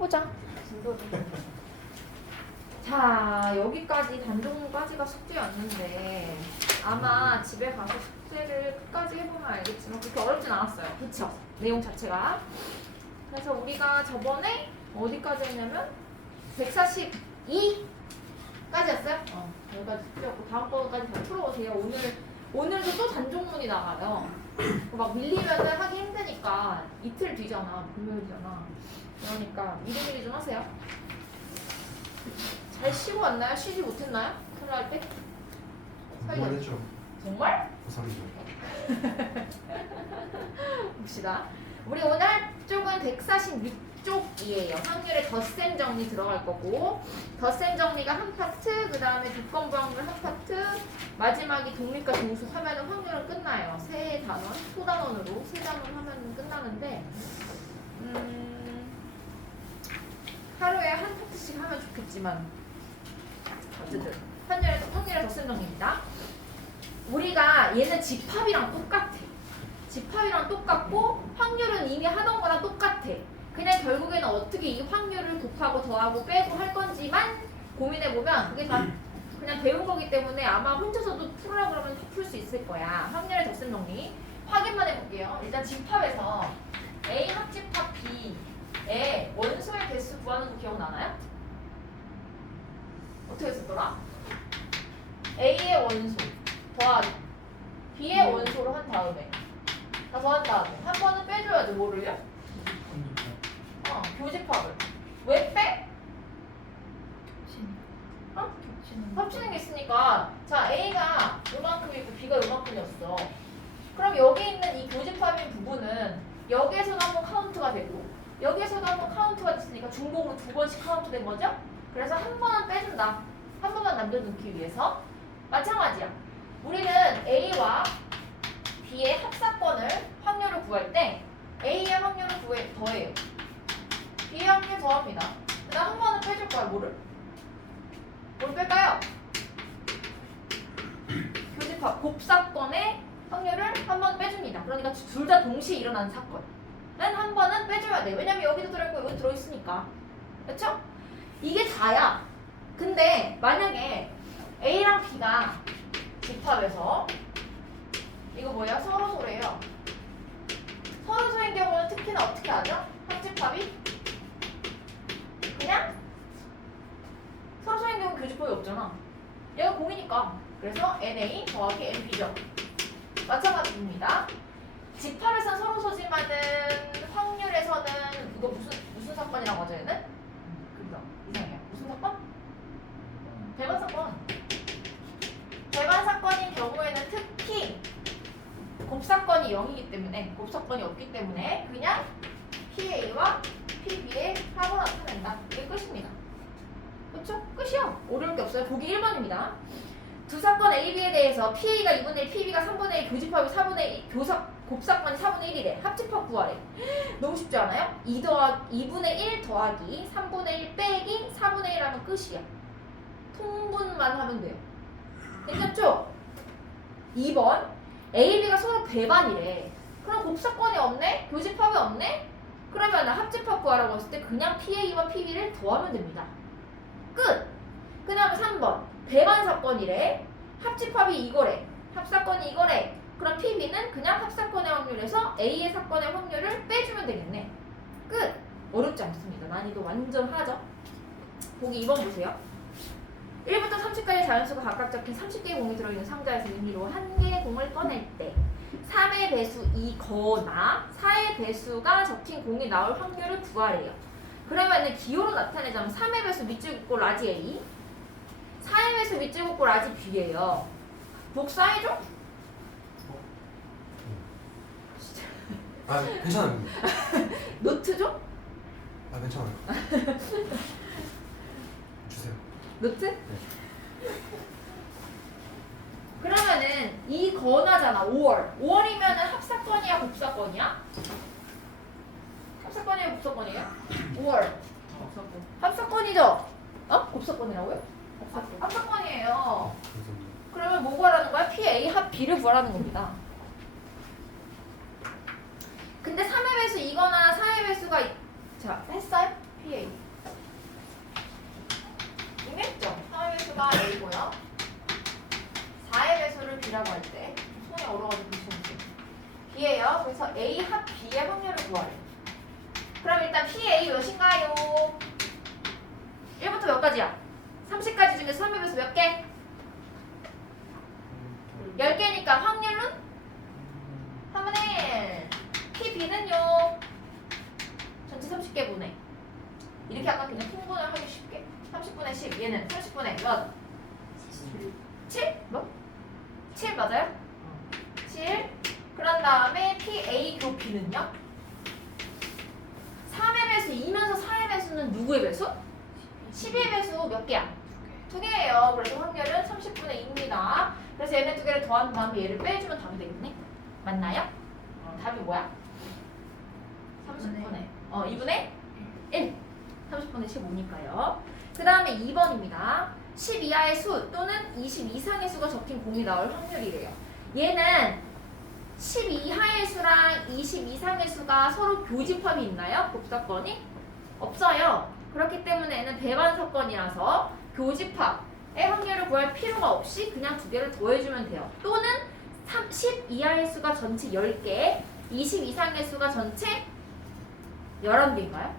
해보자. 자, 여기까지 단종까지가 숙제였는데 아마 집에 가서 숙제를 끝까지 해보면 알겠지만 그렇게 어렵진 않았어요. 그쵸? 내용 자체가. 그래서 우리가 저번에 어디까지 했냐면 142까지였어요? 여기까지 숙제였고 다음번까지 다 풀어오세요. 오늘도 또 단종문이 나가요. 막 밀리면은 하기 힘드니까 이틀 뒤잖아. 금요일이잖아. 그러니까 미리미리 좀 하세요. 잘 쉬고 왔나요? 쉬지 못했나요? 토요일 때? 정말 했죠. 정말? 고삼이죠. 봅시다. 우리 오늘 할 쪽은 146쪽이에요. 확률의 덧셈 정리 들어갈 거고 덧셈 정리가 한 파트, 그 다음에 조건부 확률 한 파트, 마지막이 독립과 동수 하면은 확률은 끝나요. 세 단원, 소단원으로 세 단원 하면 끝나는데 하루에 한 파트씩 하면 좋겠지만 어쨌든 확률의 덧셈 정리입니다. 우리가 얘는 집합이랑 똑같아. 집합이랑 똑같고 확률은 이미 하던 거랑 똑같아. 그냥 결국에는 어떻게 이 확률을 곱하고 더하고 빼고 할 건지만 고민해보면 그게 다 그냥 배운 거기 때문에 아마 혼자서도 풀으라고 그러면 풀 수 있을 거야. 확률의 덧셈 정리 확인만 해볼게요. 일단 집합에서 A 합집합 B의 원소의 개수 구하는 거 기억나나요? 어떻게 했었더라? A의 원소 더하기 B의 원소로 한 다음에 다 더한 다음에 한 번은 빼줘야죠. 뭐를요? 교집합을. 왜 빼? 합치는 게 있으니까. 자, A가 요만큼이고 B가 요만큼이었어. 그럼 여기 있는 이 교집합인 부분은 여기에서도 한번 카운트가 되고 여기에서도 한번 카운트가 됐으니까 중복으로 두 번씩 카운트 된 거죠? 그래서 한 번은 빼준다. 한 번만 남겨놓기 위해서. 마찬가지야. 우리는 A와 B의 합사건을 확률을 구할 때 A의 확률을 더해요. B의 확률 더합니다. 그 다음 한 번은 빼줄 거야. 뭐를? 뭘 뺄까요? 교집합 곱사건의 확률을 한 번 빼줍니다. 그러니까 둘 다 동시에 일어나는 사건은 한 번은 빼줘야 돼. 왜냐면 여기도 들어있고 여기도 들어있으니까. 그렇죠? 이게 다야. 근데 만약에 A랑 B가 집합에서 이거 뭐야? 서로소래요. 서로소인 경우는 특히나 어떻게 하죠? 합집합이 그냥 서로소인 경우 교집합이 없잖아. 얘가 공이니까. 그래서 NA 더하기 NB죠. 마찬가지입니다. 집합에서는 서로소지만은 확률에서는 이거 무슨 사건이라고 하죠? 얘는? 그죠? 이상해요. 무슨 사건? 배반 사건. 배반 사건인 경우에는 특히 곱사건이 0이기 때문에 곱사건이 없기 때문에 그냥 PA와 PB의 합을 나타낸다. 이게 끝입니다. 그쵸? 끝이야. 어려울 게 없어요. 보기 1번입니다. 두 사건 A, B에 대해서 PA가 2분의 1, PB가 3분의 1, 교집합이 4분의 1, 곱사건이 4분의 1이래. 합집합 구하래. 너무 쉽지 않아요? 2분의 1 더하기 3분의 1 빼기 4분의 1 하면 끝이야. 통분만 하면 돼요. 괜찮죠? 2번 A, B가 서로 배반이래. 그럼 곱사건이 없네? 교집합이 없네? 그러면 합집합 구하라고 했을 때 그냥 PA와 PB를 더하면 됩니다. 끝! 그 다음에 3번 배반 사건이래. 합집합이 이거래. 합사건이 이거래. 그럼 PB는 그냥 합사건의 확률에서 A의 사건의 확률을 빼주면 되겠네. 끝! 어렵지 않습니다. 난이도 완전 하죠? 보기 2번 보세요. 1부터 30까지 자연수가 각각 적힌 30개의 공이 들어있는 상자에서 임의로 한 개의 공을 꺼낼 때 3의 배수이거나 4의 배수가 적힌 공이 나올 확률을 구하래요. 그러면은 기호로 나타내자면 3의 배수 밑줄 긋고 라지 A, 4의 배수 밑줄 긋고 라지 B예요. 복사해줘? 아, 괜찮아요. 노트 줘? 아, 괜찮아요. 주세요. 노트? 그러면은 이 건하잖아. 5월. 5월이면은 합사건이야, 곱사건이야? 합사건이에요, 곱사건이에요? 5월. 합사건이죠? 어? 곱사건이라고요? 합사건이에요. 감사합니다. 그러면 뭐 구하라는 거야? PA 합 B를 구하라는 겁니다. 근데 3의 배수 이거나 4의 배수가 자, 했어요? PA. 이겠죠? 3의 배수가 A고요. 4의 배수를 B라고 할 때 손이 얼어가지고 보시면 B예요. 그래서 A 합 B의 확률을 구하래. 그럼 일단 PA 몇인가요? 1부터 몇 가지야? 30까지 중에서 3의 배수 몇 개? 10개니까 확률은 3분의 1. PB는요? 전체 30개 분의. 이렇게 아까 그냥 통분을 하기 쉽게. 30분의 10. 얘는 30분의 몇? 7? 뭐? 7 맞아요? 7. 그런 다음에 PA 교 B는요? 3의 배수 2면서 4의 배수는 누구의 배수? 12의 배수 몇 개야? 2개예요. 그래서 확률은 30분의 2입니다. 그래서 얘네 두 개를 더한 다음에 얘를 빼주면 답이 되겠네. 맞나요? 답이 뭐야? 30분의 2분의 1. 30분의 15니까요. 그 다음에 2번입니다. 10 이하의 수 또는 20 이상의 수가 적힌 공이 나올 확률이래요. 얘는 10 이하의 수랑 20 이상의 수가 서로 교집합이 있나요? 곱사건이? 없어요. 그렇기 때문에 얘는 배반 사건이라서 교집합의 확률을 구할 필요가 없이 그냥 두 개를 더해주면 돼요. 또는 10 이하의 수가 전체 10개, 20 이상의 수가 전체 11개인가요?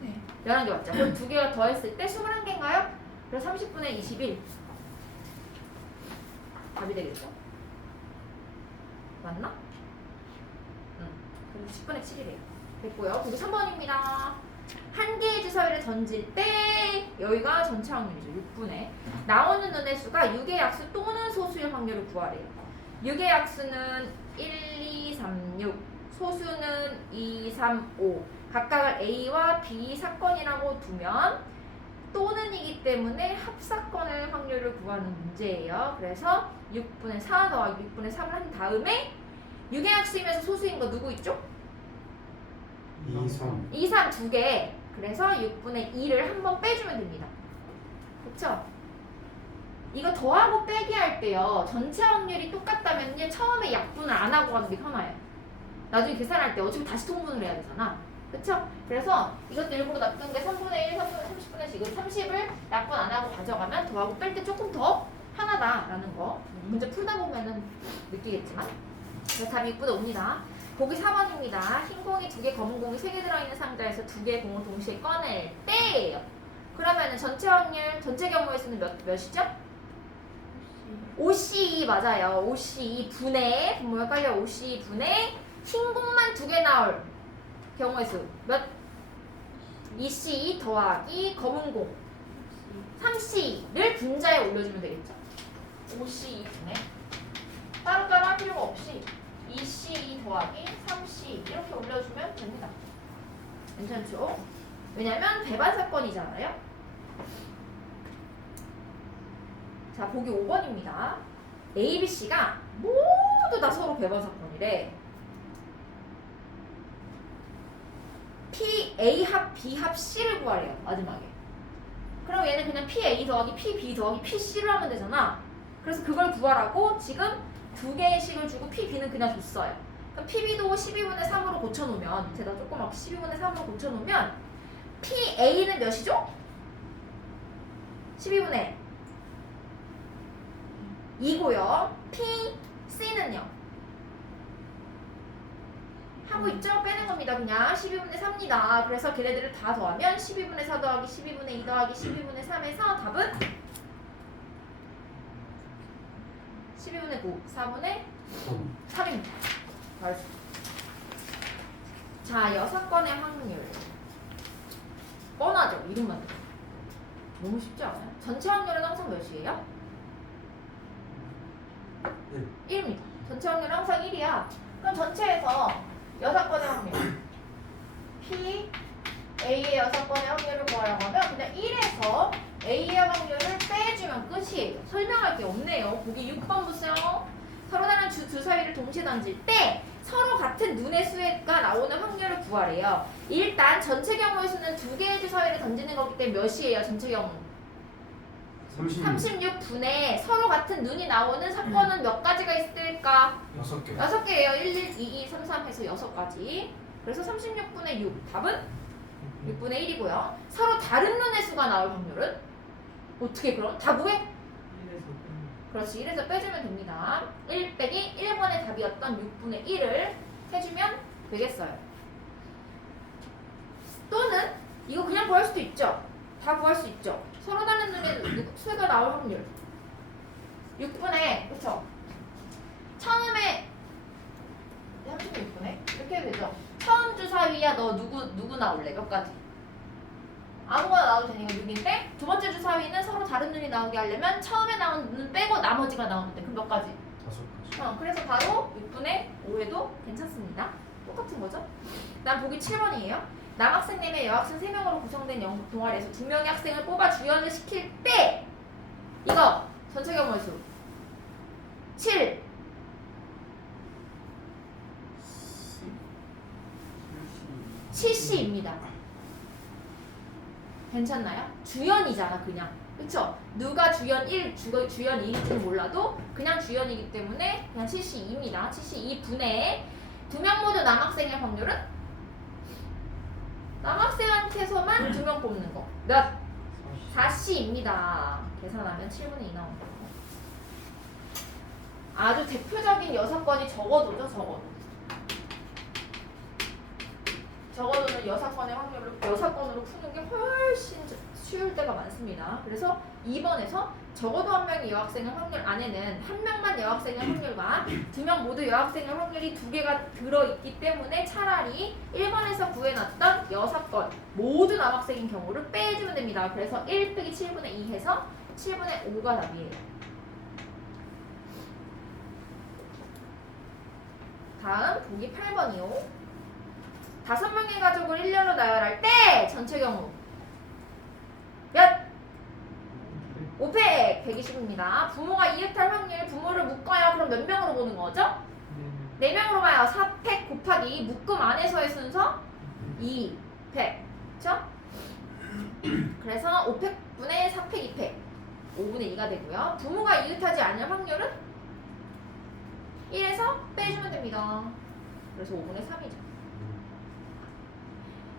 네. 11개 맞죠? 그럼 두 개가 더했을 때 21개인가요? 그래서 30분의 21 답이 되겠죠? 맞나? 응. 그래서 10분의 7이래요. 됐고요. 그리고 3번입니다. 한 개의 주사위를 던질 때 여기가 전체 확률이죠. 6분의 나오는 눈의 수가 6의 약수 또는 소수일 확률을 구하래요. 6의 약수는 1, 2, 3, 6 소수는 2, 3, 5 각각을 A와 B 사건이라고 두면 또는이기 때문에 합사건의 확률을 구하는 문제예요. 그래서 6분의 4 더하기 6분의 3을 한 다음에 6의 약수이면서 소수인 거 누구 있죠? 2, 3. 2, 3 두 개. 그래서 6분의 2를 한번 빼주면 됩니다. 그쵸? 이거 더하고 빼기 할 때요. 전체 확률이 똑같다면 처음에 약분을 안 하고 가는 게 편해요. 나중에 계산할 때 어차피 다시 통분을 해야 되잖아. 그쵸? 그래서 이것도 일부러 놔둔 게 3분의 1, 3분의 30분의 1, 이거 30을 약분 안 하고 가져가면 더하고 뺄 때 조금 더 편하다라는 거. 문제 풀다 보면은 느끼겠지만. 그래서 답이 6분의 5입니다. 보기 4번입니다. 흰 공이 2개, 검은 공이 3개 들어있는 상자에서 2개의 공을 동시에 꺼낼 때예요. 그러면 전체 확률, 전체 경우의 수는 몇이죠? 5C2 맞아요. 5C2 분의, 분모에 깔려 5C2 분의 흰 공만 2개 나올 경우의 수 몇? 2C2 더하기 검은 공 3C2를 분자에 올려주면 되겠죠. 5C2 분의 따로따로 할 필요가 없이 2C2 더하기 3C 이렇게 올려주면 됩니다. 괜찮죠? 왜냐면 배반 사건이잖아요. 자, 보기 5번입니다. A, B, C가 모두 다 서로 배반 사건이래. P, A 합, B 합, C를 구하래요. 마지막에. 그럼 얘는 그냥 PA 더하기 PB 더하기 PC를 하면 되잖아. 그래서 그걸 구하라고 지금 2개의 식을 주고 PB는 그냥 줬어요. 그럼 PB도 12분의 3으로 고쳐놓으면 밑에다 조그맣게 12분의 3으로 고쳐놓으면 PA는 몇이죠? 12분의 2고요. PC는요? 하고 있죠? 빼는 겁니다. 그냥 12분의 3입니다. 그래서 걔네들을 다 더하면 12분의 4 더하기 12분의 2 더하기 12분의 3에서 답은 12분의 9, 4분의 3입니다. 자, 6건의 확률. 뻔하죠? 이름만 들어. 너무 쉽지 않아요? 전체 확률은 항상 몇이에요? 1입니다. 전체 확률은 항상 1이야. 그럼 전체에서 6건의 확률 P, A의 6건의 확률을 구하려고 하면 그냥 1에서 A의 확률을 빼주면 끝이에요. 설명할 게 없네요. 보기 6번 보세요. 서로 다른 주사위를 동시에 던질 때 서로 같은 눈의 수가 나오는 확률을 구하래요. 일단 전체 경우의 수는 2개의 주사위를 던지는 거기 때문에 몇이에요? 전체 경우 36분의 서로 같은 눈이 나오는 사건은 몇 가지가 있을까? 6개. 6개예요. 1, 1, 2, 2, 3, 3 해서 6가지. 그래서 36분의 6. 답은 6분의 1이고요. 서로 다른 눈의 수가 나올 확률은 어떻게 그럼? 다 구해? 1에서 그렇지. 1에서 빼주면 됩니다. 1 빼기 1번의 답이었던 6분의 1을 해주면 되겠어요. 또는 이거 그냥 구할 수도 있죠. 다 구할 수 있죠. 서로 다른 눈의 수가 나올 확률 6분의 그쵸? 처음에 36분의 이렇게 해도 되죠. 처음 주사위야 너 누구 나올래? 몇 가지? 아무거나 나와도 되니까 6인데 두 번째 주사위는 서로 다른 눈이 나오게 하려면 처음에 나온 눈 빼고 나머지가 나오면 돼. 그럼 몇 가지? 5가지. 그래서 바로 6분의 5에도 괜찮습니다. 똑같은 거죠. 난 보기 7번이에요. 남학생 4명, 여학생 3명으로 구성된 영국 동아리에서 2명의 학생을 뽑아 주연을 시킬 때 이거 전체 경우의 수 7 7C입니다. 괜찮나요? 주연이잖아 그냥. 그쵸? 누가 주연 1, 주연 2일지는 몰라도 그냥 주연이기 때문에 그냥 7C2입니다. 7C2분의 2명 모두 남학생의 확률은 남학생한테서만 2명 뽑는 거. 몇? 4C입니다. 계산하면 7분의 2 나온다. 아주 대표적인 6건이 적어도죠, 적어도. 적어도는 6건의 확률을 6건으로 푸는 게 훨씬 쉬울 때가 많습니다. 그래서 2번에서 적어도 한 명의 여학생의 확률 안에는 한 명만 여학생의 확률과 2명 모두 여학생의 확률이 2개가 들어있기 때문에 차라리 1번에서 구해놨던 6건 모두 남학생인 경우를 빼주면 됩니다. 그래서 1 빼기 7분의 2 해서 7분의 5가 답이에요. 다음 보기 8번이요. 5명의 가족을 1년으로 나열할 때 전체 경우 몇? 5팩 120입니다. 부모가 이웃할 확률 부모를 묶어요. 그럼 몇 명으로 보는 거죠? 4명으로 봐요. 4팩 곱하기 묶음 안에서의 순서 2팩 그쵸? 그래서 5팩분의 4팩 2팩 5분의 2가 되고요. 부모가 이웃하지 않을 확률은 1에서 빼주면 됩니다. 그래서 5분의 3이죠.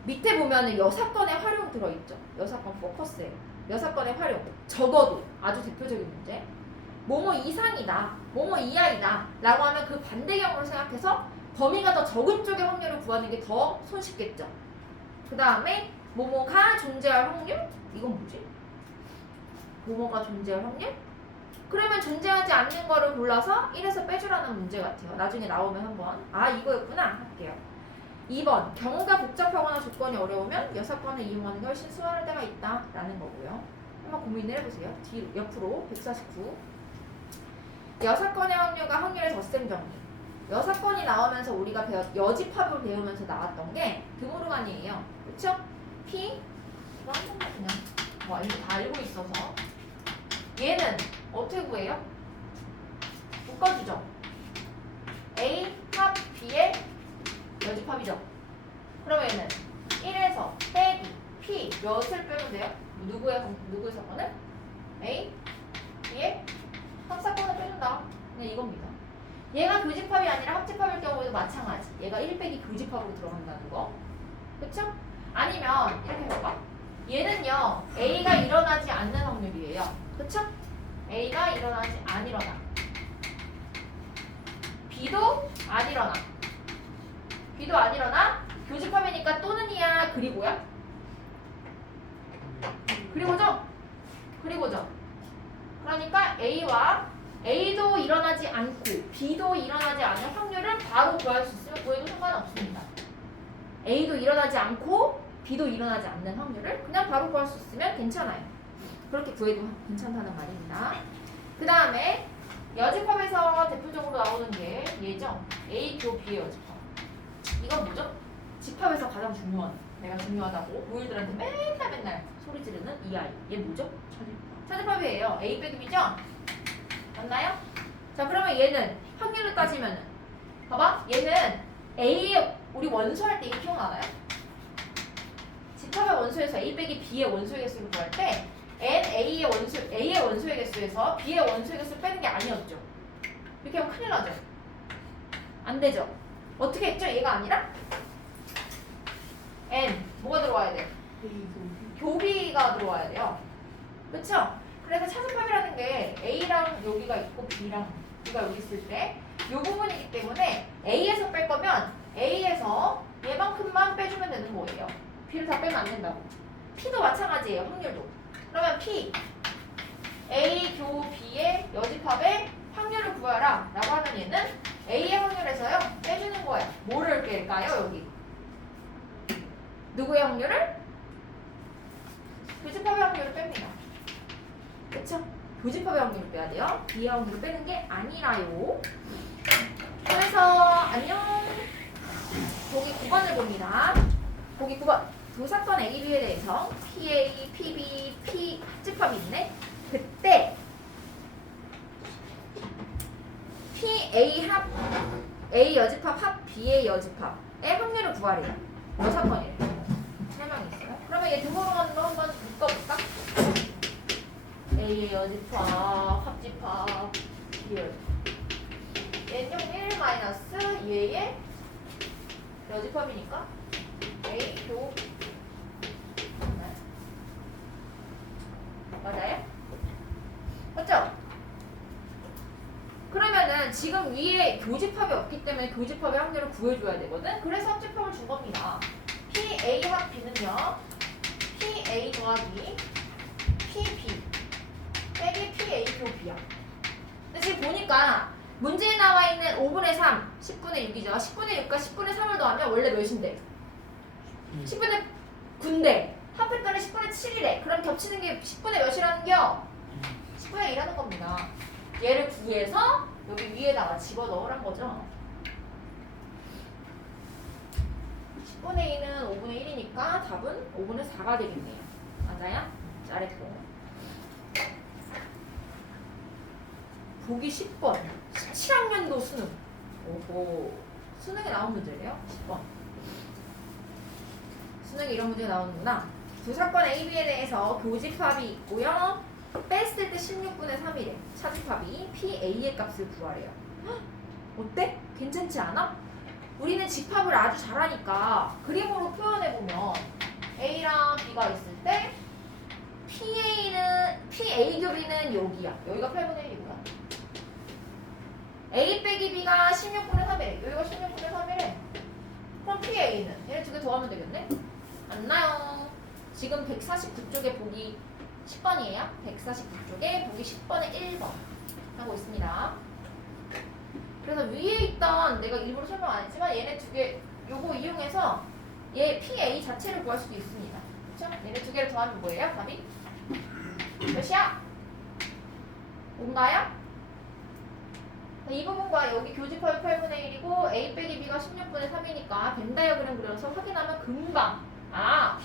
밑에 보면은 6건의 활용 들어있죠. 6건 포커스예요. 6건의 활용. 적어도 아주 대표적인 문제. 뭐뭐 이상이다. 뭐뭐 이하이다. 라고 하면 그 반대경우를 생각해서 범위가 더 적은 쪽의 확률을 구하는 게 더 손쉽겠죠. 그 다음에 뭐뭐가 존재할 확률? 이건 뭐지? 뭐뭐가 존재할 확률? 그러면 존재하지 않는 거를 골라서 1에서 빼주라는 문제 같아요. 나중에 나오면 한번 이거였구나 할게요. 2번 경우가 복잡하거나 조건이 어려우면 6건을 이용하는 게 훨씬 수월할 때가 있다 라는 거고요. 한번 고민을 해보세요. 뒤로 옆으로 149 6건의 확률의 덧셈 정리 6건이 나오면서 우리가 여집합을 배우면서 나왔던 게 드모르간이에요. 그쵸? P 이거 한 번만 그냥 이거 다 알고 있어서 얘는 어떻게 구해요? 묶어주죠. A 합 B의 여집합이죠. 그러면 얘는 1에서 빼기 P 몇을 빼면 돼요? 누구의 사건을? A, B의 합사건을 빼준다. 그냥 이겁니다. 얘가 교집합이 아니라 합집합일 경우에도 마찬가지. 얘가 1 빼기 교집합으로 들어간다는 거. 그쵸? 아니면 이렇게 해볼까? 얘는요 A가 일어나지 않는 확률이에요. 그쵸? A가 일어나지 안 일어나. B도 안 일어나. B도 안 일어나. 교집합이니까 또는이야 그리고야. 그리고죠? 그리고죠. 그러니까 A도 일어나지 않고 B도 일어나지 않을 확률을 바로 구할 수 있으면 구해도 상관없습니다. A도 일어나지 않고 B도 일어나지 않는 확률을 그냥 바로 구할 수 있으면 괜찮아요. 그렇게 구해도 괜찮다는 말입니다. 그 다음에 여집합에서 대표적으로 나오는 게 얘죠. A 교 B의 여집합. 이건 뭐죠? 집합에서 가장 중요한, 내가 중요하다고 모일들한테 맨날 소리 지르는 이 아이. 얘 뭐죠? 차집합이에요. A 빼기 B죠? 맞나요? 자, 그러면 얘는 확률을 따지면은 봐봐. 얘는 A의 우리 원소할 때 이거 기억나나요? 집합의 원소에서 A 빼기 B의 원소의 개수를 구할 때 N A의 원소의 개수에서 B의 원소의 개수를 빼는 게 아니었죠. 이렇게 하면 큰일 나죠. 안 되죠. 어떻게 했죠? 얘가 아니라 N 뭐가 들어와야 돼? 교비가 들어와야 돼요. 그쵸? 그래서 차집합이라는 게 A랑 여기가 있고 B랑 B가 여기 있을 때 이 부분이기 때문에 A에서 뺄 거면 A에서 얘만큼만 빼주면 되는 거예요. B를 다 빼면 안 된다고. P도 마찬가지예요. 확률도. 그러면 P A 교 B의 여집합의 확률을 구하라 라고 하면 얘는 A의 확률에서요 빼주는 거예요. 뭐를 뺄까요? 여기 누구의 확률을? 교집합의 확률을 뺍니다. 그쵸? 교집합의 확률을 빼야 돼요. B의 확률을 빼는 게 아니라요. 그래서 안녕. 보기 9번을 봅니다. 보기 9번. 두 사건 A, B에 대해서 PA, PB, P 합집합이 있네. 그때 PA 합 A 여집합 합 B의 여집합의 확률을 구하래요. 몇 사건이래요? 3명이 있어요. 그러면 얘 등호로 가는 거 한번 묶어볼까? A의 여집합, 합집합, B의 여집합. 얘는 1 마이너스 얘의 여집합이니까 A 교 맞아요? 맞죠? 그러면은 지금 위에 교집합이 없기 때문에 교집합의 확률을 구해줘야 되거든? 그래서 합집합을 준 겁니다. PA 합 B는요 PA 더하기 PB 빼기 PA 교 B야. 근데 지금 보니까 문제에 나와 있는 5분의 3, 10분의 6이죠. 10분의 6과 10분의 3을 더하면 원래 몇인데? 10분의 9인데 합했더니 10분의 7이래. 그럼 겹치는 게 10분의 몇이라는겨? 10분의 1이라는 겁니다. 얘를 구해서 여기 위에다가 집어넣으란 거죠. 10분의 2는 5분의 1이니까 답은 5분의 4가 되겠네요. 맞아요? 잘했고. 보기 10번 17학년도 수능. 오호. 수능에 나온 문제래요? 10번. 수능에 이런 문제가 나오는구나. 두 사건 A, B에 대해서 교집합이 있고요. 뺐을 때 16분의 3이래. 차집합이 PA의 값을 구하래요. 헉, 어때? 괜찮지 않아? 우리는 집합을 아주 잘하니까 그림으로 표현해보면 A랑 B가 있을 때 PA 교비는 여기야. 여기가 8분의 1이고요. A 빼기 B가 16분의 3이래. 여기가 16분의 3이래. 그럼 PA는 얘네 두 개 더하면 되겠네? 맞나요? 지금 149쪽에 보기 10번이에요. 149쪽에 보기 10번에 1번 하고 있습니다. 그래서 위에 있던 내가 일부러 설명 안 했지만 얘네 두 개 요거 이용해서 얘 PA 자체를 구할 수도 있습니다. 그렇죠? 얘네 두 개를 더하면 뭐예요? 답이? 몇이야? 5인가요? 이 부분과 여기 교집합이 8분의 1이고 A 빼기 B가 16분의 3이니까 벤 다이어그램 그려서 확인하면 금방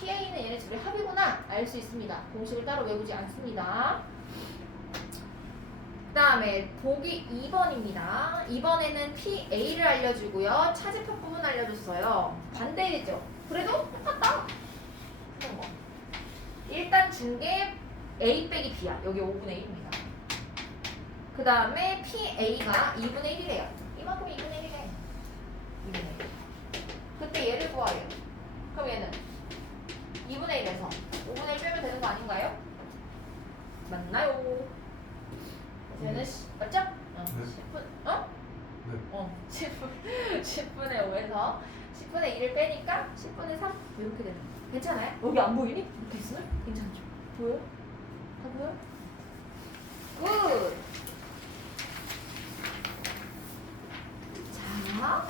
PA는 얘네 둘의 합이구나 알 수 있습니다. 공식을 따로 외우지 않습니다. 그 다음에 보기 2번입니다. 이번에는 PA를 알려주고요. 차집합 부분 알려줬어요. 반대이죠. 그래도 똑같다. 그런 거. 일단 준 게 A 빼기 B야. 여기 5분의 1입니다. 그 다음에 PA가 2분의 1이래요. 이만큼 2분의 1이래. 2분의 1. 그때 얘를 구하래요. 그럼 얘는 2분의 1에서 5분의 1 빼면 되는 거 아닌가요? 맞나요? 얘는 맞죠? 네. 10분, 어? 네. 10분의 5에서 10분의 2를 빼니까 10분의 3 이렇게 되는 거. 괜찮아요? 여기 안 보이니? 이렇게 있으면? 괜찮죠? 보여요? 다 보여요? 굿! 자,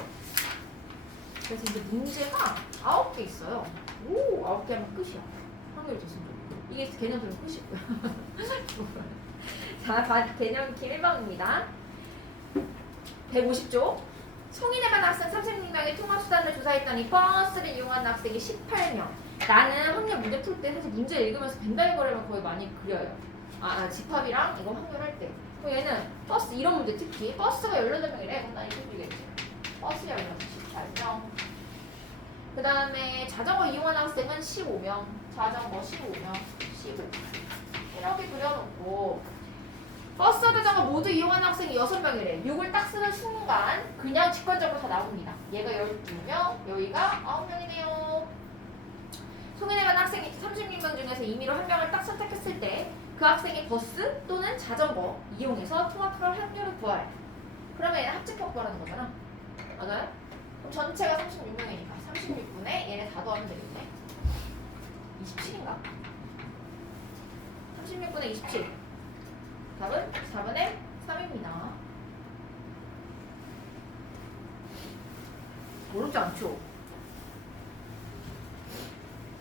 그래서 이제 문제가 9개 있어요. 오, 9개 하면 끝이야. 확률 좋습니다. 이게 개념들은 끝이고요. 자, 개념 키 1번입니다. 150조. 성인에 관한 학생 36명의 통합수단을 조사했더니 버스를 이용한 학생이 18명. 나는 확률 문제 풀 때 사실 문제 읽으면서 벤다이어그램을 거의 많이 그려요. 집합이랑 이거 확률할 때. 그럼 얘는 버스 이런 문제 특히 버스가 18명이래. 그럼 난 이거 풀겠지. 버스 18명. 그 다음에 자전거 이용한 학생은 15명. 자전거 15명. 15. 이렇게 그려놓고 버스, 자전거 모두 이용한 학생이 6명이래. 6을 딱 쓰는 순간 그냥 직관적으로 다 나옵니다. 얘가 12명, 여기가 9명이네요. 소개되는 학생이 36명 중에서 임의로 한 명을 딱 선택했을 때 그 학생이 버스 또는 자전거 이용해서 통학할 확률을 구하래. 그러면 얘는 합집합 구하라는 거잖아. 맞아요? 그럼 전체가 36명이니까 36분에 얘네 다 더하면 되겠네. 27인가? 36분에 27. 답은 4분의 3입니다. 어렵지 않죠?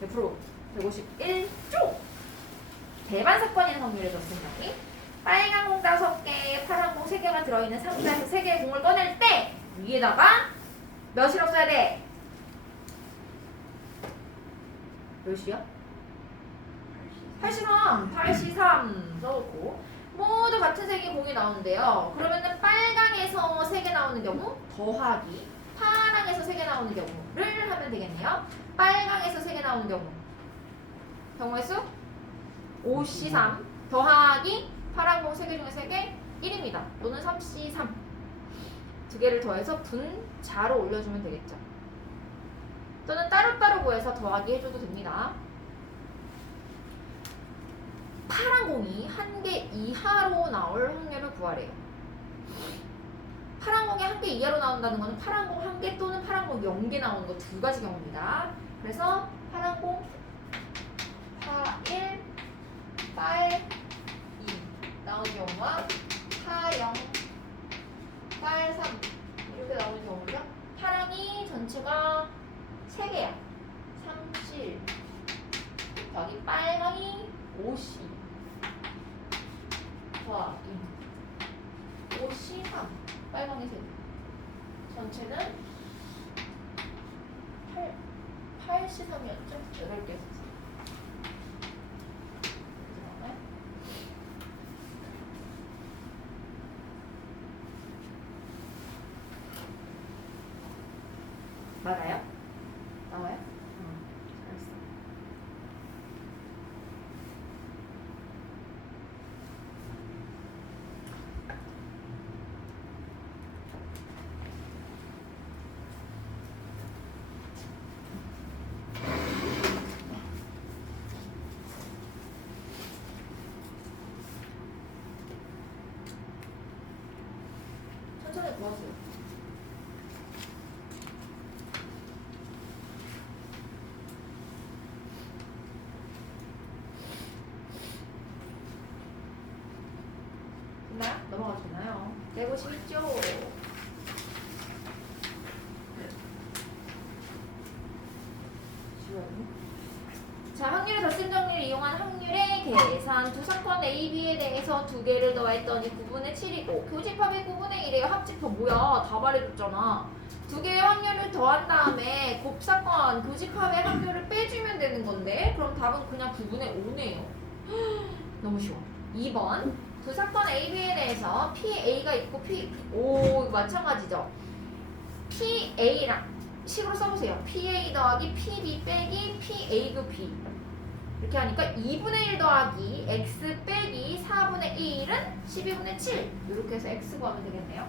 옆으로 151조! 대반 사건인 확률의 적분량이 빨간 공 5개, 파란 공 3개만 들어있는 상자에서 3개의 공을 꺼낼 때 위에다가 몇이라고 써야 돼? 몇이야? 83 써놓고 모두 같은 색의 공이 나오는데요. 그러면은 빨강에서 3개 나오는 경우 더하기 파랑에서 3개 나오는 경우를 하면 되겠네요. 빨강에서 3개 나오는 경우의 수 5C3 더하기 파란 공 3개 중에 3개 1입니다. 또는 3C3 두 개를 더해서 분자로 올려주면 되겠죠. 또는 따로따로 구해서 더하기 해줘도 됩니다. 파란 공이 1개 이하로 나올 확률을 구하래요. 파란 공이 1개 이하로 나온다는 것은 파란 공 1개 또는 파란 공 0개 나오는 거 두 가지 경우입니다. 그래서 파란 공 파 1, 빨 2 나오는 경우와 파 0, 빨 3 이렇게 나오는 경우죠. 파랑이 전체가 3개야. 37 더하기 빨강이 50 더하기 53 빨강이 3개 전체는 83이었죠? 8개 맞아요? 나와요? 잘했어. 천천히 구하세요. 됐나요? 넘어가도 되나요? 151조. 자, 확률의 덧셈 정리를 이용한 확률의 계산. 두 사건 A, B에 대해서 두 개를 더했더니 9분의 7이고 교집합이 9분의 1이에요. 합집합 뭐야? 다 말해줬잖아. 두 개의 확률을 더한 다음에 곱사건 교집합의 확률을 빼주면 되는 건데 그럼 답은 그냥 9분의 5네요. 너무 쉬워. 2번 두 사건 A, B에 대해서 PA가 있고 오 마찬가지죠. PA랑 식으로 써보세요. PA 더하기 PB 빼기 PA도 B 이렇게 하니까 2분의 1 더하기 X 빼기 4분의 1은 12분의 7 이렇게 해서 X 구하면 되겠네요.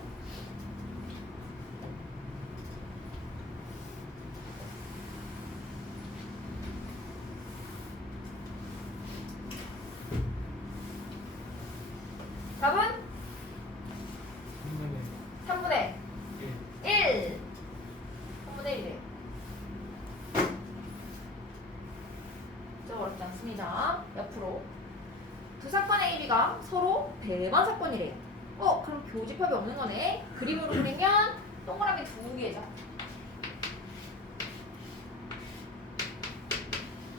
답은 3분의 1 3분의 1이에요. 좀 어렵지 않습니다. 옆으로 두 사건의 AB가 서로 배반 사건이래요. 그럼 교집합이 없는 거네. 그림으로 그리면 동그라미 2개죠.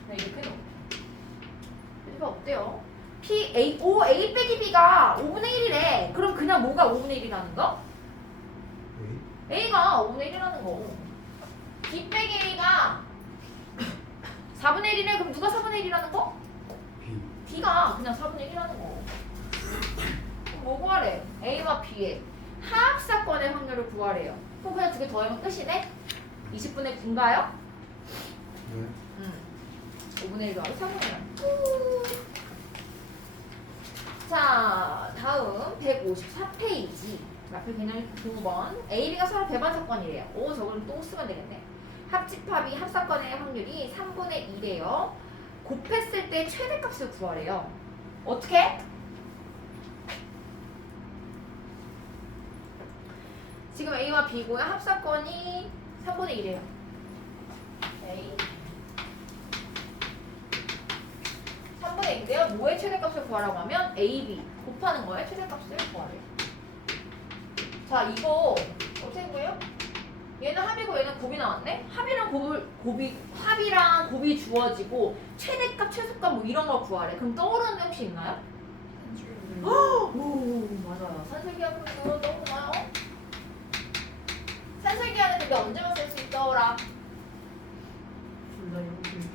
네, 이렇게 놓을게요. 교집합 없대요. A 빼기 B가 5분의 1이래. 그럼 그냥 뭐가 5분의 1이라는 거? A가 5분의 1이라는 거. B 빼기 A가 4분의 1이래. 그럼 누가 4분의 1이라는 거? B가 그냥 4분의 1이라는 거. 그럼 뭐 구하래? A와 B의 합사건의 확률을 구하래요. 그럼 그냥 두 개 더하면 끝이네? 20분의 9인가요? 네. 5분의 1 더하기 4분의 1. 자, 다음 154페이지. 앞에 개념이 9번. A, B가 서로 배반 사건이래요. 저걸 또 쓰면 되겠네. 합집합이 합사건의 확률이 3분의 1이에요. 곱했을 때 최대값을 구하래요. 어떻게? 지금 A와 B고요. 합사건이 3분의 1이에요. A 3분의 1인데요. 뭐의 최대값을 구하라고 하면 AB 곱하는 거에 최대값을 구하래요. 자, 이거 어떻게 된 거예요? 얘는 합이고 얘는 곱이 나왔네? 합이랑 곱이 주어지고 최대값, 최소값 뭐 이런 걸 구하래. 그럼 떠오르는 데 혹시 있나요? 오, 맞아요. 산술기하면 그거 떠오르나요? 산술기하는 근데 언제만 쓸 수 있더라?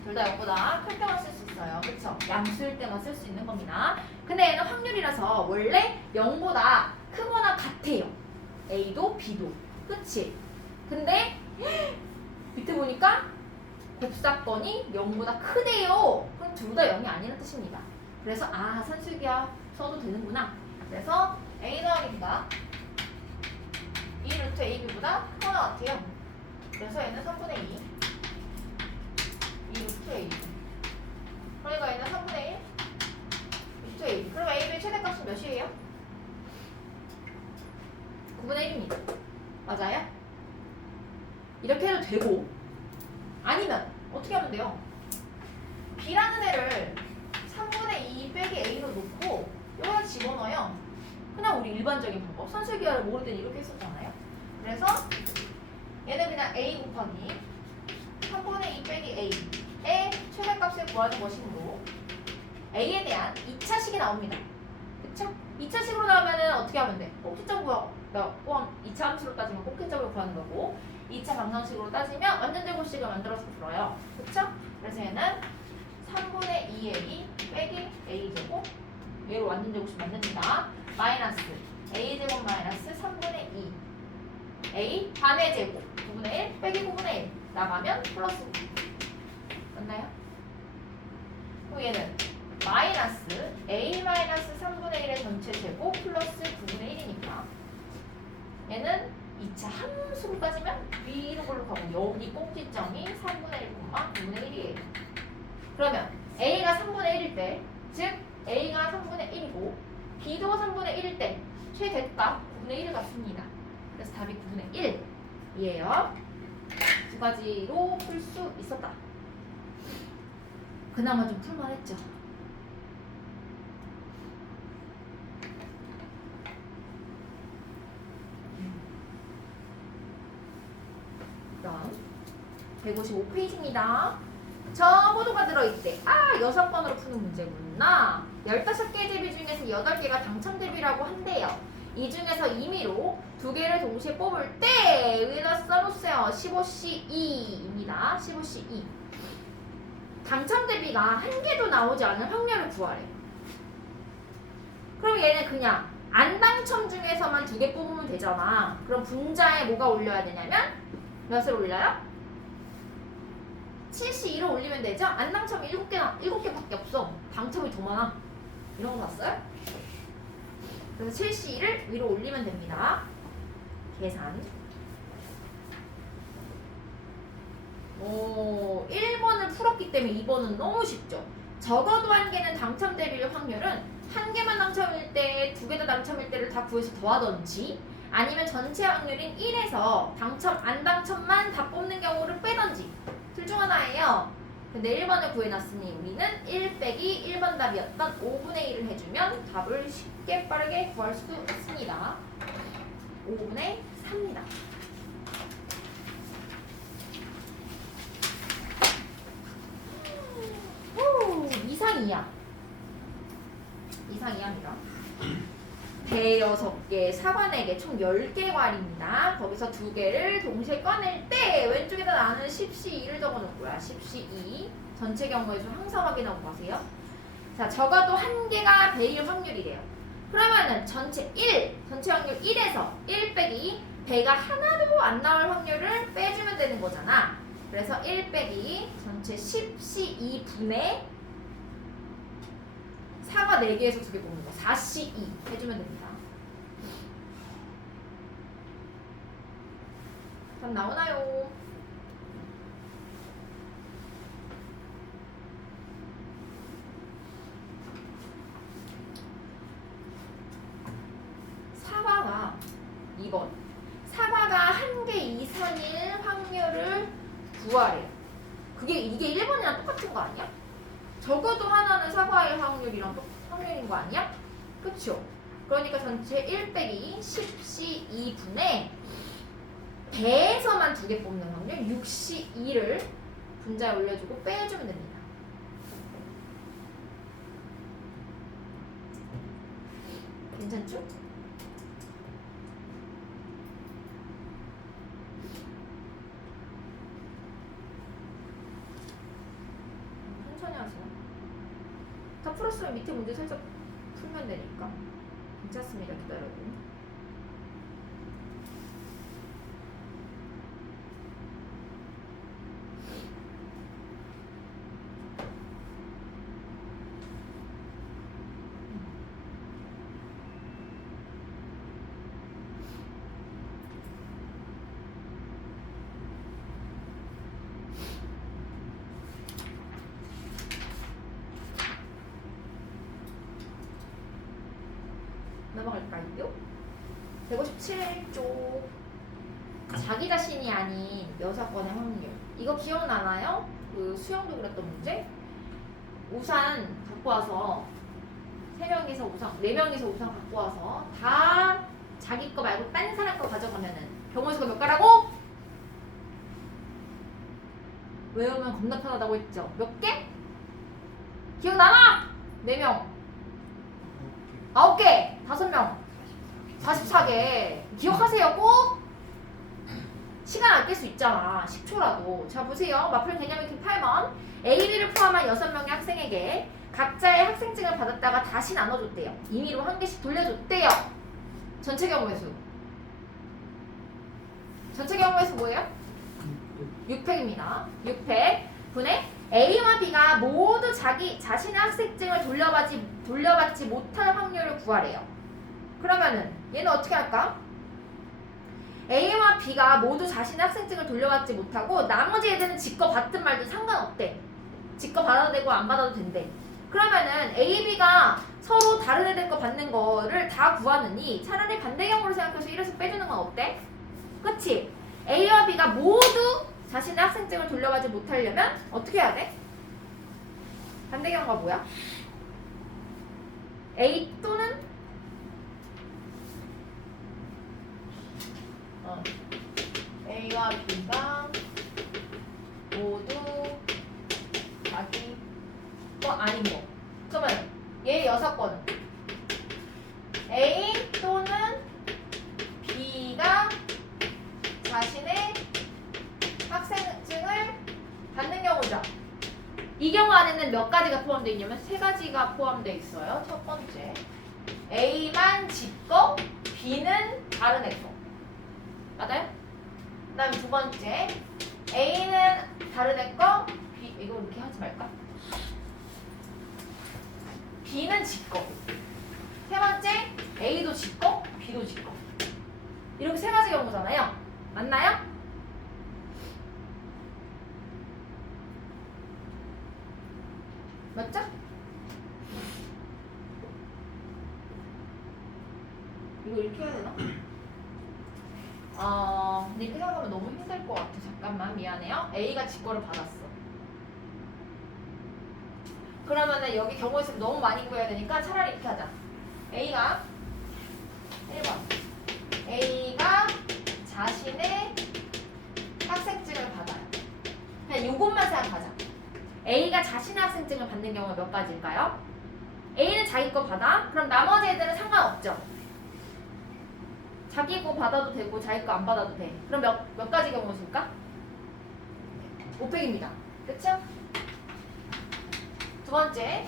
둘 다 0보다 클 때만 쓸 수 있어요. 그쵸? 양수일 때만 쓸 수 있는 겁니다. 근데 얘는 확률이라서 원래 0보다 크거나 같아요. A도 B도. 그치? 근데 밑에 보니까 곱사건이 0보다 크대요. 그럼 둘 다 0이 아니라는 뜻입니다. 그래서 산술기하 써도 되는구나. 그래서 A 더하기가 2루트 AB보다 크거나 같아요. 그래서 얘는 3분의 2 2루트 AB. 그러니까 얘는 3분의 1 루트 AB. 그럼 AB의 최대값은 몇이에요? 9분의 1입니다. 맞아요? 이렇게 해도 되고, 아니면 어떻게 하면 돼요? B라는 애를 3분의 2 빼기 A로 놓고 여기다 집어넣어요. 그냥 우리 일반적인 방법. 산술기하를 모를 땐 이렇게 했었잖아요. 그래서 얘는 그냥 A 곱하기 3분의 2 빼기 A의 최대값을 구하는 것이므로 A에 대한 2차식이 나옵니다. 그쵸? 2차식으로 나오면은 어떻게 하면 돼? 꼭지점 포함 2차 함수로 따지면 꼭지점을 구하는 거고, 2차 방정식으로 따지면 완전 제곱식을 만들어서 풀어요. 그쵸? 그래서 얘는 3분의 2A 빼기 A제곱, 얘로 완전 제곱식 만듭니다. 마이너스 A제곱 마이너스 3분의 2 A 반의 제곱 9분의 1 빼기 9분의 1 나가면 플러스 9. 맞나요? 그럼 얘는 마이너스 A 마이너스 3분의 1의 전체 제곱 플러스 9분의 1이니까 얘는 2차 함수로 따지면 위로 올라가고 여기 꼭지점이 3분의 1, 9분의 1이에요. 그러면 A가 3분의 1일 때, 즉 A가 3분의 1이고 B도 3분의 1일 때 최대값 9분의 1을 갖습니다. 그래서 답이 9분의 1이에요. 두 가지로 풀 수 있었다. 그나마 좀 풀만했죠. 다음 155페이지입니다. 저보도가 들어있대. 6번으로 푸는 문제구나. 15개 대비 중에서 8개가 당첨 대비라고 한대요. 이 중에서 임의로 2개를 동시에 뽑을 때 여기다 써놓으세요. 15C2입니다. 15C2. 당첨 대비가 1개도 나오지 않은 확률을 구하래. 그럼 얘는 그냥 안 당첨 중에서만 2개 뽑으면 되잖아. 그럼 분자에 뭐가 올려야 되냐면 몇을 올려요? 7C2를 올리면 되죠? 안 당첨이 7개밖에 없어. 당첨이 더 많아. 이런 거 봤어요? 그래서 7C2를 위로 올리면 됩니다. 계산. 1번을 풀었기 때문에 2번은 너무 쉽죠? 적어도 1개는 당첨 대비일 확률은 1개만 당첨일 때, 2개 다 당첨일 때를 다 구해서 더하던지, 아니면 전체 확률인 1에서 당첨, 안 당첨만 다 뽑는 경우를 빼던지 둘 중 하나예요. 근데 1번을 구해놨으니 우리는 1 빼기 1번 답이었던 5분의 1을 해주면 답을 쉽게 빠르게 구할 수 있습니다. 5분의 3입니다. 이상이야. 이상이야입니다. 대여섯 사과 4개, 총 10개 괄입니다. 거기서 2개를 동시에 꺼낼 때 왼쪽에다 나는 10C2를 적어놓을 거야. 10C2. 전체 경우의 수 항상 확인하고 가세요. 자, 적어도 1개가 배일 확률이래요. 그러면은 전체 확률 1에서 1 빼기 배가 하나도 안 나올 확률을 빼주면 되는 거잖아. 그래서 1 빼기 전체 10C2분의 사과 4개에서 2개 뽑는 거 4C2 해주면 됩니다. 답 나오나요? 구하래요. 이게 1번이랑 똑같은 거 아니야? 적어도 하나는 사과할 확률이랑 확률인 거 아니야? 그쵸? 그러니까 전체 1 빼기 10C 2분의 배에서만 2개 뽑는 확률 6C 2를 분자에 올려주고 빼주면 됩니다. 괜찮죠? 천천히 하세요. 다 풀었으면 밑에 문제 살짝 풀면 되니까 괜찮습니다. 기다려도. 넘어갈까요? 157쪽 자기 자신이 아닌 여사건의 확률. 이거 기억나나요? 그 수영도 그랬던 문제? 우산 갖고 와서 3명이서 우산, 4명이서 우산 갖고 와서 다 자기 거 말고 딴 사람 거 가져가면은 경우의 수가 몇 가라고? 외우면 겁나 편하다고 했죠. 몇 개? 기억나나? 4명 9개, 5명, 44개. 기억하세요, 꼭? 시간 아낄 수 있잖아, 10초라도. 자, 보세요. 마플 개념 키 8번. A, B를 포함한 6명의 학생에게 각자의 학생증을 받았다가 다시 나눠줬대요. 임의로 한 개씩 돌려줬대요. 전체 경우의 수. 전체 경우의 수 뭐예요? 6팩입니다. 6팩 분의 A와 B가 모두 자신의 학생증을 돌려받지 못할 확률을 구하래요. 그러면은 얘는 어떻게 할까? A와 B가 모두 자신의 학생증을 돌려받지 못하고 나머지 애들은 지거 받든 말든 상관없대. 지거 받아도 되고 안 받아도 된대. 그러면은 A, B가 서로 다른 애들 거 받는 거를 다 구하느니 차라리 반대 경우로 생각해서 1에서 빼주는 건 어때? 그치? A와 B가 모두 자신의 학생증을 돌려받지 못하려면 어떻게 해야 돼? 반대 경우가 뭐야? A 또는 A와 B가 모두 자기 거 아닌 거. 그러면 얘 6건 A 또는 B가 자신의 학생증을 받는 경우죠. 이 경우 안에는 몇 가지가 포함되어 있냐면 3가지가 포함되어 있어요. 첫 번째, A만 지 거, B는 다른 애 거. 맞아요? 그 다음 두 번째, A는 다른 애 거, B, 이거 이렇게 하지 말까? B는 지 거. 세 번째, A도 지 거, B도 지 거. 이렇게 3가지 경우잖아요. 맞나요? 맞죠? 이거 이렇게 해야 되나? 근데 이렇게 생각하면 너무 힘들 것 같아. 잠깐만, 미안해요. A가 지 거를 받았어. 그러면은 여기 경우의 수 너무 많이 구해야 되니까 차라리 이렇게 하자. A가 1번 A가 자신의 학생증을 받아요. 그냥 요것만 생각하자. A가 자신의 학생증을 받는 경우가 몇 가지일까요? A는 자기 거 받아. 그럼 나머지 애들은 상관없죠. 자기 거 받아도 되고 자기 거 안 받아도 돼. 그럼 몇 가지 경우일까? 5팩입니다. 그쵸? 두 번째,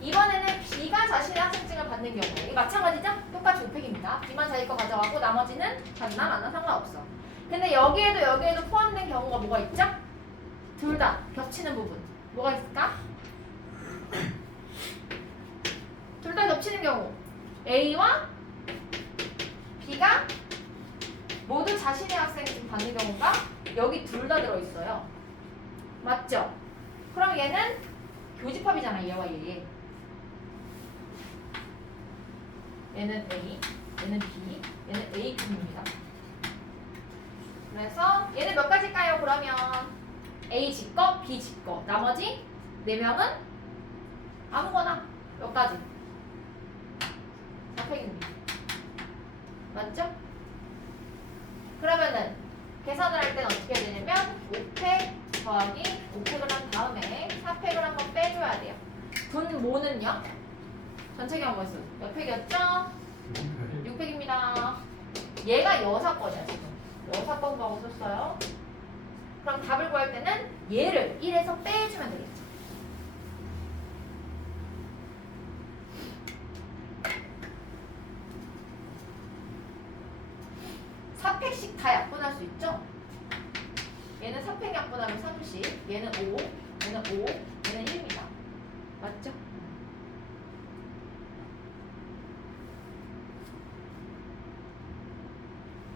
이번에는 B가 자신의 학생증을 받는 경우. 이게 마찬가지죠? 똑같이 5팩입니다. B만 자기 거 가져가고 나머지는 받나 마나 상관없어. 근데 여기에도 포함된 경우가 뭐가 있죠? 둘 다 겹치는 부분. 뭐가 있을까? 둘 다 겹치는 경우. A와 B가 모두 자신의 학생증 받는 경우가 여기 둘 다 들어있어요. 맞죠? 그럼 얘는 교집합이잖아. 얘와 얘. 얘는 A, 얘는 B, 얘는 A품입니다. 그래서 얘는 몇 가지일까요? 그러면 A 지 거, B 지 거. 나머지 4명은 아무거나 몇 가지. 4팩입니다. 맞죠? 그러면은 계산을 할 때는 어떻게 해야 되냐면 5팩 더하기 5팩을 한 다음에 4팩을 한번 빼줘야 돼요. 분모는요? 전체 경우에서 몇 팩이었죠? 6팩입니다. 얘가 여사건이야 지금. 여사건 과거 썼어요. 그럼 답을 구할 때는 얘를 1에서 빼주면 되겠죠. 팩씩 다 약분할 수 있죠? 얘는 4팩 약분하면 3씩, 얘는 5, 얘는 5, 얘는 1입니다. 맞죠?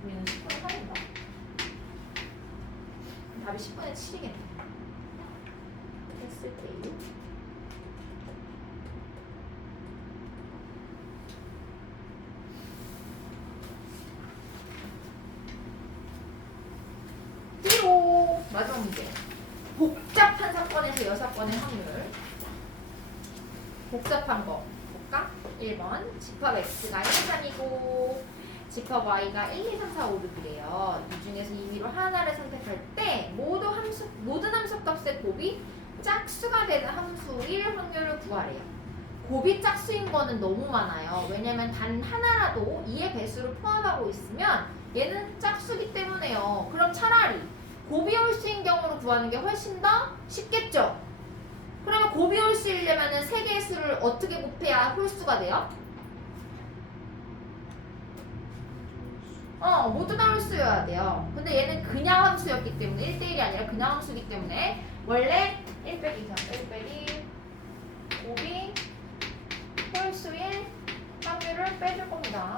얘는 10분의 3입니다. 답이 10분의 7이겠네. 했을 때요. 그리고 마지막 문제. 복잡한 사건에서 여사건의 확률. 복잡한 거 볼까? 1번 집합 x가 1, 3이고 집합 y가 1, 2, 3, 4, 5, 6이래요. 이 중에서 임의로 하나를 선택할 때 모든 함수값의 곱이 짝수가 되는 함수일 확률을 구하래요. 곱이 짝수인 거는 너무 많아요. 왜냐면 단 하나라도 2의 배수를 포함하고 있으면 얘는 짝수기 때문에요. 그럼 차라리 곱이 홀수인 경우로 구하는 게 훨씬 더 쉽겠죠? 그러면 곱이 홀수이려면 3개의 수를 어떻게 곱해야 홀수가 돼요? 모두 다 홀수여야 돼요. 근데 얘는 그냥 함수였기 때문에 1대1이 아니라 그냥 함수이기 때문에 원래 1 빼기 1 빼기 곱이 홀수일 확률을 빼줄 겁니다.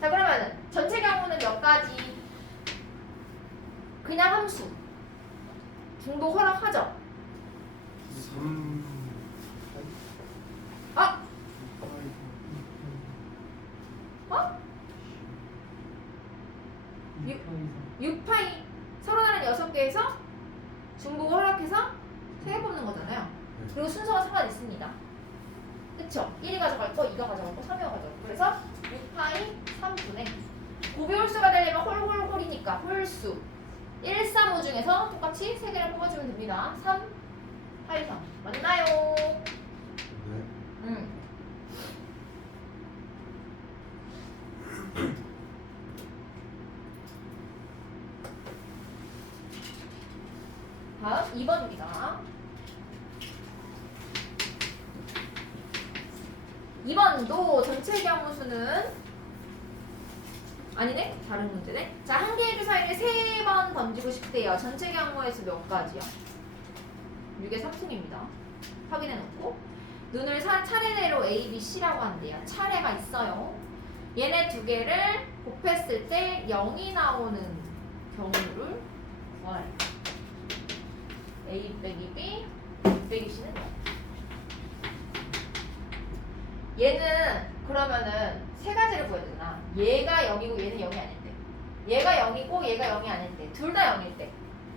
자, 그러면 전체 경우는 몇 가지? 그냥 함수 중복 허락하죠? 아! 어? 6파이 서로 다른 6개에서 중복을 허락해서 3개 뽑는 거잖아요. 그리고 순서가 상관 있습니다. 그쵸? 1이 가져갈 거, 2가 가져갈 거, 3이가 가져갈 거. 그래서 6파이 3분의 곱이 홀수가 되려면 홀이니까 홀수 1, 3, 5 중에서 똑같이 3개를 뽑아주면 됩니다. 3, 8, 3 맞나요? 네. 다음 2번입니다. 2번도 전체 경우수는 아니네? 다른 문제네? 자, 한 개의 주사위를 3번 던지고 싶대요. 전체 경우에서 몇 가지요? 6의 3승입니다. 확인해 놓고 눈을 차례대로 A, B, C라고 한대요. 차례가 있어요. 얘네 두 개를 곱했을 때 0이 나오는 경우를 구하래. A 빼기 B, B 빼기 C는 0. 얘는 그러면은 세 가지를 구해야 되나? 얘가 0이고 얘는 0이 아닐 때, 얘가 0이고 얘가 0이 아닐 때, 둘 다 0일 때.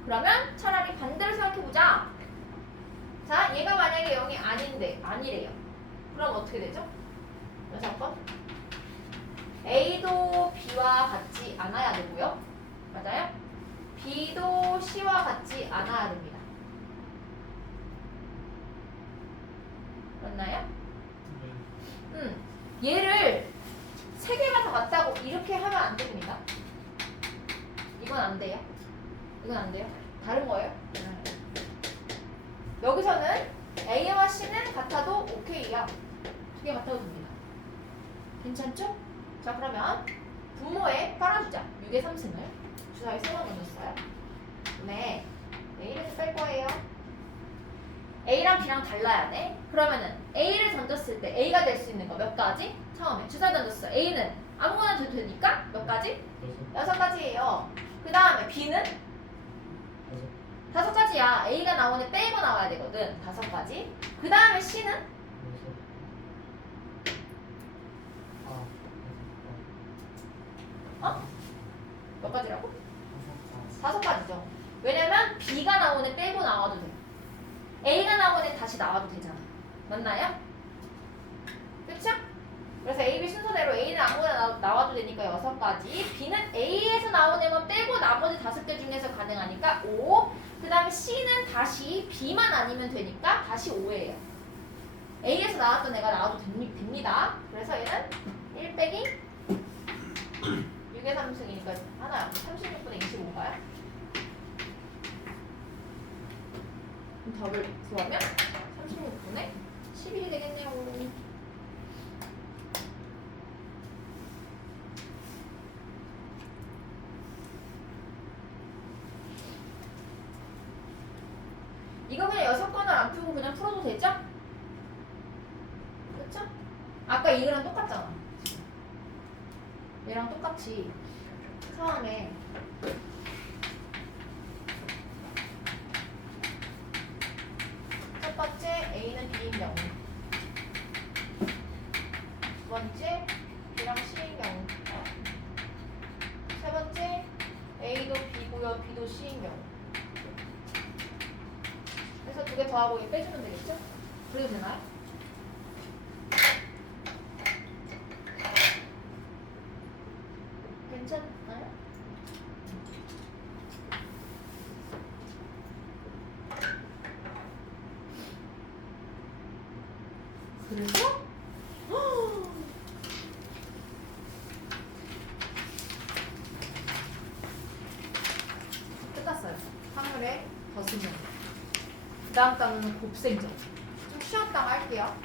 그러면 차라리 반대로 생각해보자. 자, 얘가 만약에 0이 아니래요. 그럼 어떻게 되죠? 여섯 번? A도 B와 같지 않아야 되고요. 맞아요? B도 C와 같지 않아야 됩니다. 맞나요? 얘를 3개가 다 같다고 이렇게 하면 안 됩니다. 이건 안 돼요. 이건 안 돼요. 다른 거예요? 여기서는 A와 C는 같아도 오케이야. 2개 같아도 됩니다. 괜찮죠? 자, 그러면 분모에 깔아주자. 6의 3승을 주사위 3번 넣었어요. 네, A를 뺄 거예요. A랑 B랑 달라야 돼. 그러면은 A를 던졌을 때 A가 될 수 있는 거 몇 가지? 처음에 주사위 던졌어. A는 아무거나 돼도 되니까 몇 가지? 6가지예요. 그 다음에 B는 5가지야. A가 나오는 빼고 나와야 되거든. 5가지. 그 다음에 C는 몇 가지라고? 5가지죠. 왜냐면 B가 나오는 빼고 같이 나와도 되잖아. 맞나요? 그쵸? 그래서 A, B 순서대로 A는 아무거나 나와도 되니까 6가지, B는 A에서 나온 애만 빼고 나머지 5개 중에서 가능하니까 5, 그 다음에 C는 다시 B만 아니면 되니까 다시 5예요. A에서 나왔던 애가 나와도 됩니다. 그래서 얘는 1 빼기 6의 3승이니까 하나요. 36분의 25인가요? 그럼 답을 구하면 36분의 11이 되겠네요. 이거 그냥 6건을 안 풀고 그냥 풀어도 되죠? 그쵸? 아까 이거랑 똑같잖아. 얘랑 똑같이 처음에 첫 번째 A는 B인 경우, 두 번째 B랑 C인 경우, 세 번째 A도 B고요, B도 C인 경우. 그래서 2개 더하고 얘 빼주면 되겠죠? 그래도 되나요? 괜찮나요? 그래서 끝났어요. 확률에 더 쓰면. 그 다음 단어는 곱셈점. 좀 쉬었다가 할게요.